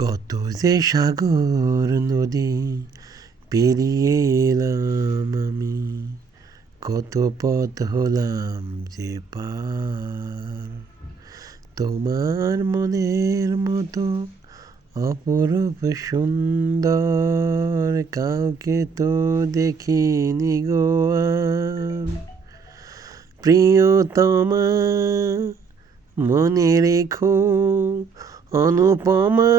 কত যে সাগর নদী পেরিয়ে এলাম আমি, কত পথ হলাম যে পার। তোমার মনের মতো অপরূপ সুন্দর কাউকে তো দেখিনি গো আর। প্রিয়তমা মনে রেখো, অনুপমা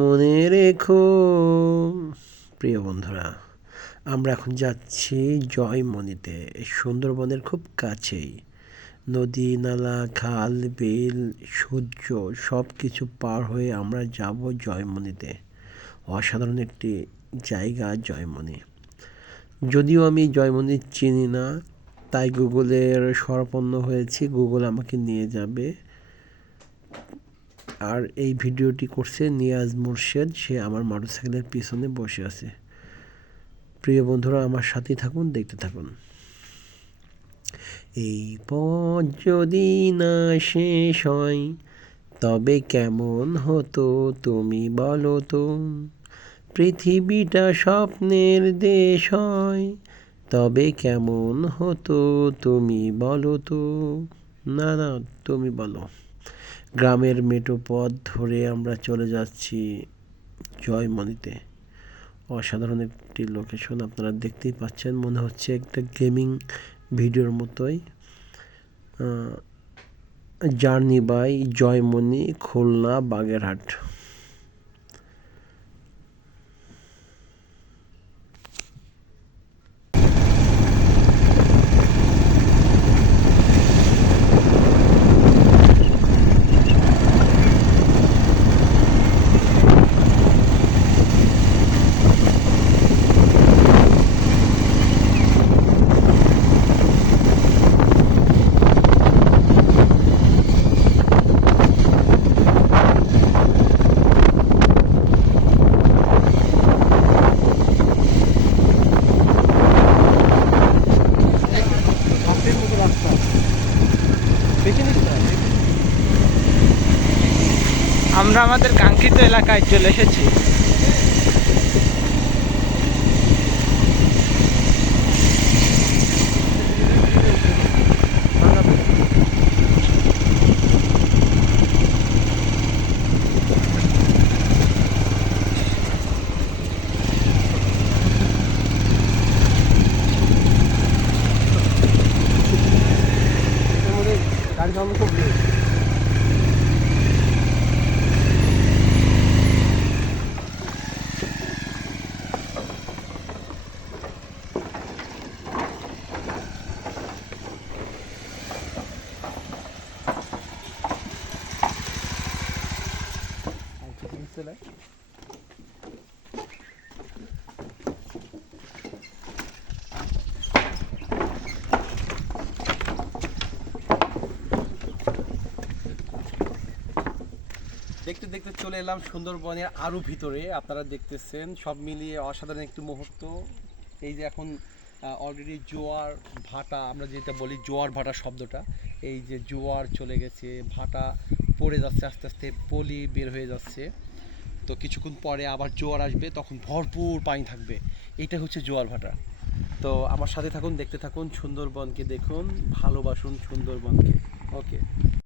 মনে রেখো। প্রিয় বন্ধুরা, আমরা এখন যাচ্ছি জয়মনিতে, সুন্দরবনের খুব কাছেই। নদী, নালা, খাল, বিল, সূর্য সব কিছু পার হয়ে আমরা যাব জয়মনিতে। অসাধারণ একটি জায়গা জয়মনি। যদিও আমি জয়মনি চিনি না, তাই গুগলের শরণাপন্ন হয়েছি, গুগল আমাকে নিয়ে যাবে। আর এই ভিডিওটি করছে নিয়াজ মুর্শেদ, সে আমার মোটরসাইকেলের পিছনে বসে আছে। প্রিয় বন্ধুরা, আমার সাথেই থাকুন, দেখতে থাকুন। এই পথ যদি না শেষ হয় তবে কেমন হতো তুমি বলো তো। পৃথিবীটা স্বপ্নের দেশ হয় তবে কেমন হতো তুমি বলো তো। না না, তুমি বলো। গ্রামের মেঠো পথ ধরে আমরা চলে যাচ্ছি জয়মনিতে। অসাধারণ একটি লোকেশন, আপনারা দেখতেই পাচ্ছেন, মনে হচ্ছে একটা গেমিং ভিডিওর মতোই। Journey by Joymoni, Khulna Bagerhat. আমরা আমাদের কাঙ্ক্ষিত এলাকায় চলে এসেছি। গাড়ি চালানো খুব লেট। দেখতে দেখতে চলে এলাম সুন্দরবনের আরও ভিতরে। আপনারা দেখতেছেন, সব মিলিয়ে অসাধারণ একটি মুহূর্ত। এই যে এখন অলরেডি জোয়ার ভাটা, আমরা যেটা বলি জোয়ার ভাটা শব্দটা, এই যে জোয়ার চলে গেছে, ভাটা পড়ে যাচ্ছে, আস্তে আস্তে পলি বের হয়ে যাচ্ছে। তো কিছুক্ষণ পরে আবার জোয়ার আসবে, তখন ভরপুর পানি থাকবে। এইটা হচ্ছে জোয়ার ভাটা। তো আমার সাথে থাকুন, দেখতে থাকুন, সুন্দরবনকে দেখুন, ভালোবাসুন সুন্দরবনকে। ওকে।